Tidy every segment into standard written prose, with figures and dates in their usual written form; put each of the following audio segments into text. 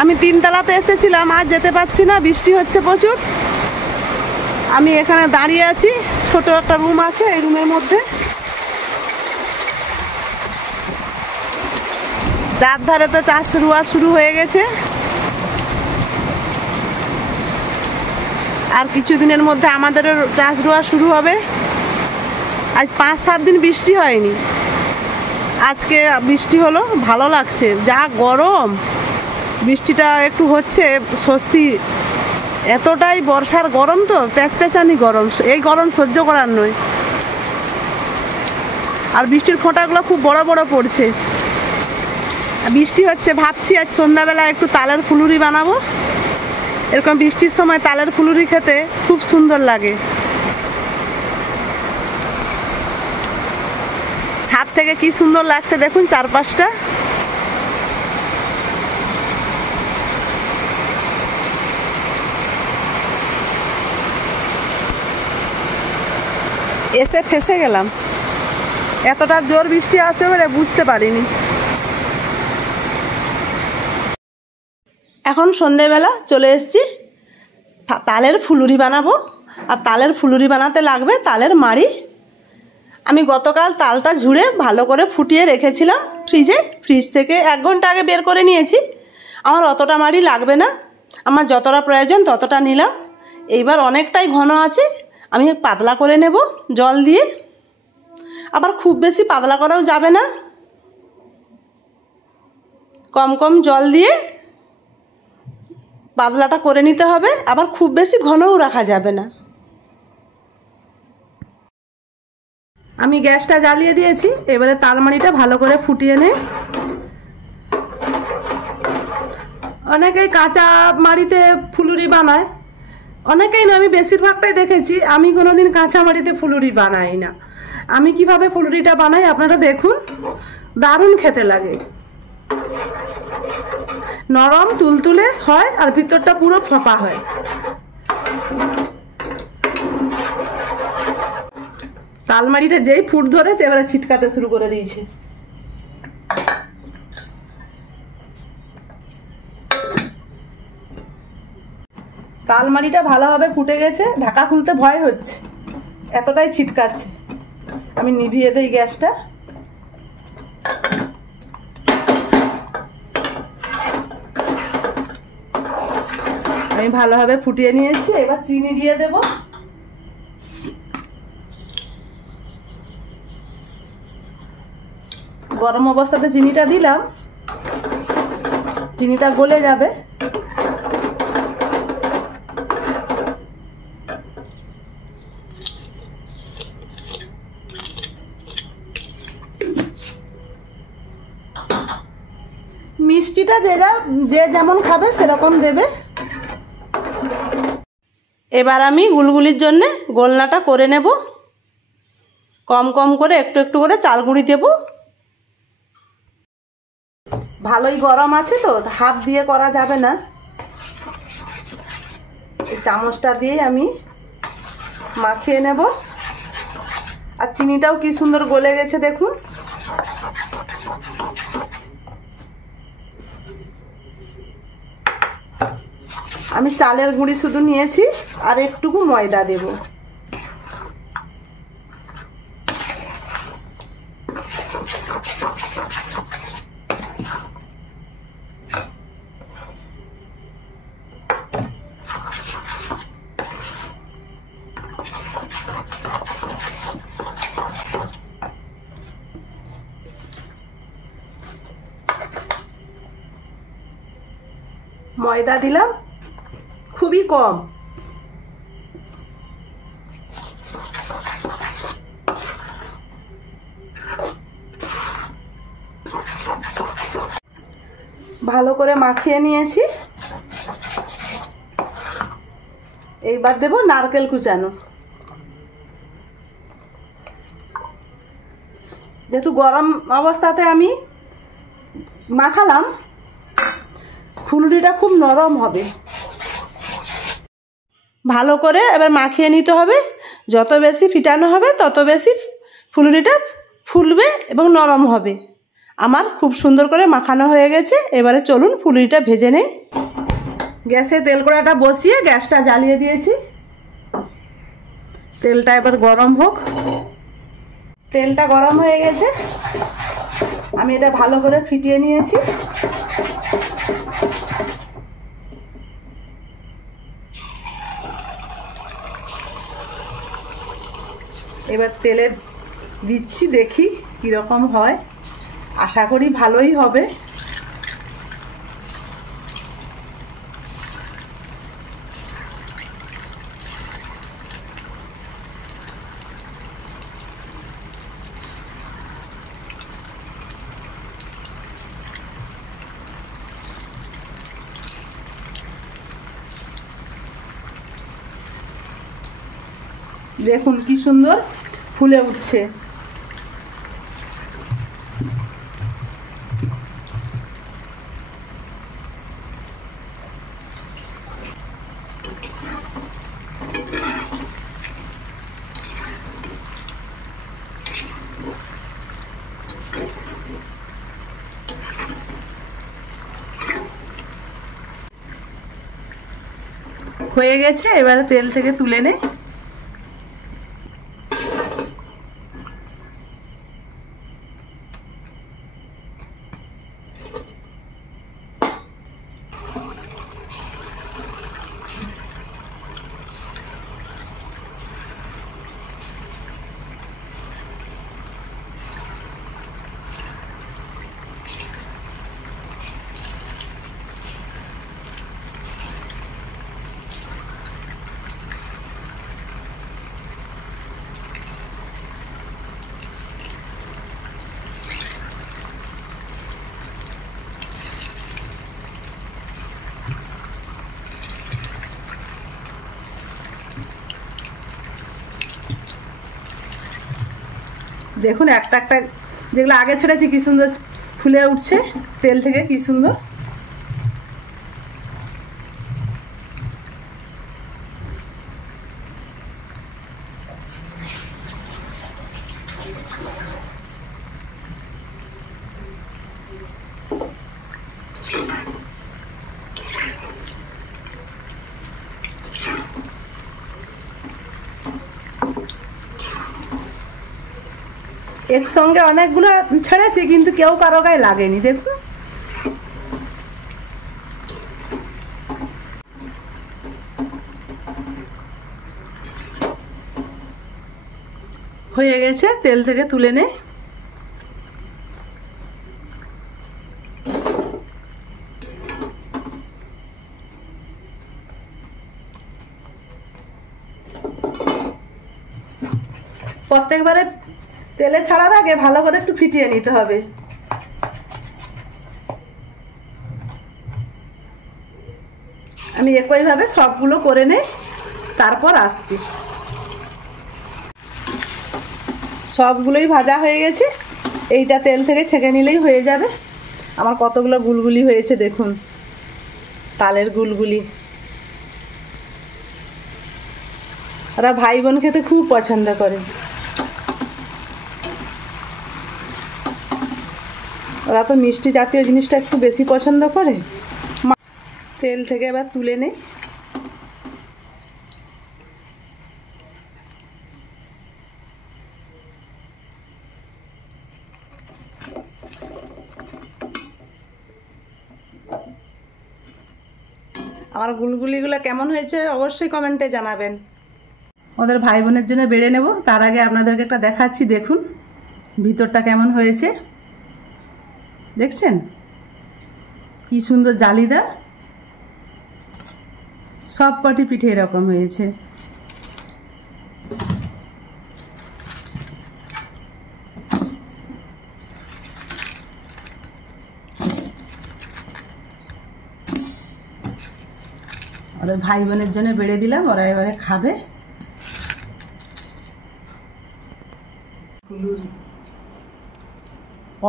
আমি 3 তলাতে এসেছিলাম, আর যেতে পারছি না, বৃষ্টি হচ্ছে প্রচুর। আমি এখানে দাঁড়িয়ে আছি, ছোট একটা রুম আছে, এই রুমের মধ্যে যার ধারে তো চাষ রোয়া শুরু হয়ে গেছে। আর কিছুদিনের মধ্যে আমাদেরও চাষ রোয়া শুরু হবে। আজ 5-7 দিন বৃষ্টি হয়নি, আজকে বৃষ্টি হলো, ভালো লাগছে। যা গরম, বৃষ্টিটা একটু হচ্ছে, স্বস্তি। এতটাই বর্ষার গরম, তো প্যাচপ্যাচানি গরম, এই গরম সহ্য করার নয়। আর বৃষ্টির ফোঁটাগুলো খুব বড় বড় পড়ছে। বৃষ্টি হচ্ছে, ভাবছি আজ সন্ধ্যাবেলা একটু তালের ফুলুরি বানাবো। এরকম বৃষ্টির সময় তালের ফুলুরি খেতে খুব সুন্দর লাগে। ছাদ থেকে কি সুন্দর লাগছে দেখুন চারপাশটা। এসে ফেসে গেলাম, এতটা জোর বৃষ্টি আসবে বলে বুঝতে পারিনি। এখন সন্ধেবেলা চলে এসেছি, তালের ফুলুরি বানাবো। আর তালের ফুলুরি বানাতে লাগবে তালের মাড়ি। আমি গতকাল তালটা ঝুড়ে ভালো করে ফুটিয়ে রেখেছিলাম ফ্রিজ থেকে 1 ঘন্টা আগে বের করে নিয়েছি। আমার অতটা মাড়ি লাগবে না, আমার যতটা প্রয়োজন ততটা নিলাম। এইবার অনেকটাই ঘন আছে, আমি পাতলা করে নেব জল দিয়ে। আবার খুব বেশি পাতলা করাও যাবে না, কম কম জল দিয়ে পাতলাটা করে নিতে হবে। আবার খুব বেশি ঘনও রাখা যাবে না। আমি গ্যাসটা জ্বালিয়ে দিয়েছি, এবারে তালমাড়িটা ভালো করে ফুটিয়ে নে। অনেকেই কাঁচা মাড়িতে ফুলুরি বানায়, অনেকেই না, আমি বেশিরভাগটাই দেখেছি। আমি কোনোদিন কাঁচা মাড়িতে ফুলুরি বানাই না। আমি কিভাবে ফুলুরিটা বানাই আপনারা দেখুন, দারুণ খেতে লাগে। নরম তুলতুলে হয় আর ভিতরটা পুরো ফাঁপা হয়। তালমাড়িটা যেই ফুট ধরেছে এবারে ছিটকাতে শুরু করে দিয়েছে। তালমাড়িটা ভালোভাবে ফুটে গেছে, ঢাকা খুলতে ভয় হচ্ছে, এতটাই ছিটকাচ্ছে। আমি নিভিয়ে দেই গ্যাসটা। আমি ভালোভাবে ফুটিয়ে নিয়েছি, এবার চিনি দিয়ে দেব। গরম অবস্থাতে চিনিটা দিলাম, চিনিটা গলে যাবে। মিষ্টিটা যে যেমন খাবে সেরকম দেবে। এবার আমি গুলগুলির জন্য গোলনাটা করে নেব। কম কম করে একটু একটু করে চাল গুঁড়ি দেব। ভালোই গরম আছে তো, হাত দিয়ে করা যাবে না, এই চামচটা দিয়ে আমি মাখিয়ে নেব। আর চিনিটাও কি সুন্দর গলে গেছে দেখুন। আমি চালের গুঁড়ি শুধু নিয়েছি, আর একটুকু ময়দা দেব। ময়দা দিলাম খুবই কম। ভালো করে মাখিয়ে নিয়েছি। এইবার দেব নারকেল কুচানো। যেহেতু গরম অবস্থাতে আমি মাখালাম, ফুলুরিটা খুব নরম হবে। ভালো করে এবার মাখিয়ে নিতে হবে। যত বেশি ফিটানো হবে তত বেশি ফুলুরিটা ফুলবে এবং নরম হবে। আমার খুব সুন্দর করে মাখানো হয়ে গেছে। এবারে চলুন ফুলুরিটা ভেজে নেই। গ্যাসে তেল কড়াটা বসিয়ে গ্যাসটা জ্বালিয়ে দিয়েছি। তেলটা এবার গরম হোক। তেলটা গরম হয়ে গেছে, আমি এটা ভালো করে ফিটিয়ে নিয়েছি। এবার তেলে দিচ্ছি, দেখি কীরকম হয়। আশা করি ভালোই হবে। দেখুন কি সুন্দর ফুলে উঠছে। হয়ে গেছে, এবারে তেল থেকে তুলে নে। দেখুন একটা একটা যেগুলো আগে ছেড়েছি কি সুন্দর ফুলে উঠছে তেল থেকে, কি সুন্দর। একসঙ্গে অনেকগুলো ছেড়েছি কিন্তু কেউ কারো গায়ে লাগেনি। দেখুন হয়ে গেছে, তেল থেকে তুলে নে। প্রত্যেকবারে তেলে ছাড়ার আগে ভালো করে একটু ফিটিয়ে নিতে হবে। আমি একইভাবে সবগুলো করে নেই, তারপর আসছি। সবগুলোই ভাজা হয়ে গেছে, এইটা তেল থেকে ছেঁকে নিলেই হয়ে যাবে। আমার কতগুলো গুলগুলি হয়েছে দেখুন, তালের গুলগুলি। ওরা ভাই বোন খেতে খুব পছন্দ করে। ওরা তো মিষ্টি জাতীয় জিনিসটা একটু বেশি পছন্দ করে। তেল থেকে এবার তুলে নেই। আমার গুলগুলিগুলো কেমন হয়েছে অবশ্যই কমেন্টে জানাবেন। ওদের ভাই বোনের জন্য বেড়ে নেব, তার আগে আপনাদেরকে একটা দেখাচ্ছি। দেখুন ভিতরটা কেমন হয়েছে, দেখছেন কি সুন্দর জালিদার। সব কটি পিঠে এরকম হয়েছে। ওদের ভাই বোনের জন্য বেড়ে দিলাম, ওরা এবারে খাবে।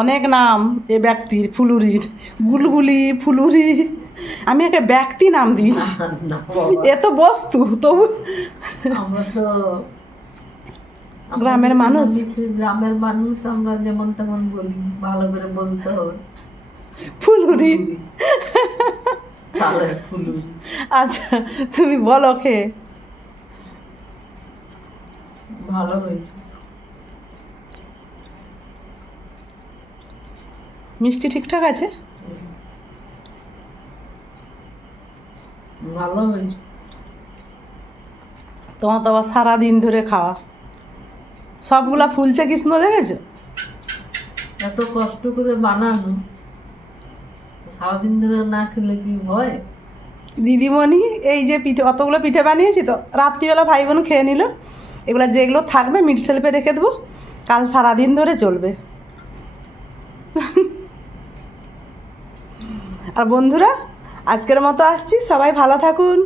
অনেক নাম এ ব্যক্তির, ফুলুরির। গুলগুলি, ফুলুরি, আমি একটা ব্যক্তি নাম দিয়েছি। এ তো বস্তু, তবু গ্রামের মানুষ গ্রামের মানুষ আমরা যেমন তেমন বলি, ভালো করে বলতে হবে। ফুলুরি। তালের ফুলুরি। আচ্ছা তুমি বলো খেয়ে। ভালো হয়েছে। মিষ্টি ঠিকঠাক আছে? ভালো হয়েছে। তোমার তো আবার সারাদিন ধরে খাওয়া, সবগুলা ফুলছে কৃষ্ণ দেখেছো? এত কষ্ট করে বানানো, সারাদিন ধরে না খেলে কি হয়? দিদিমণি এই যে পিঠে, অতগুলো পিঠে বানিয়েছি তো রাত্রিবেলা ভাই বোন খেয়ে নিল। এগুলো যেগুলো থাকবে মিট শেলফে রেখে দেবো, কাল সারাদিন ধরে চলবে। আর বন্ধুরা আজকের মতো আসছি, সবাই ভালো থাকুন।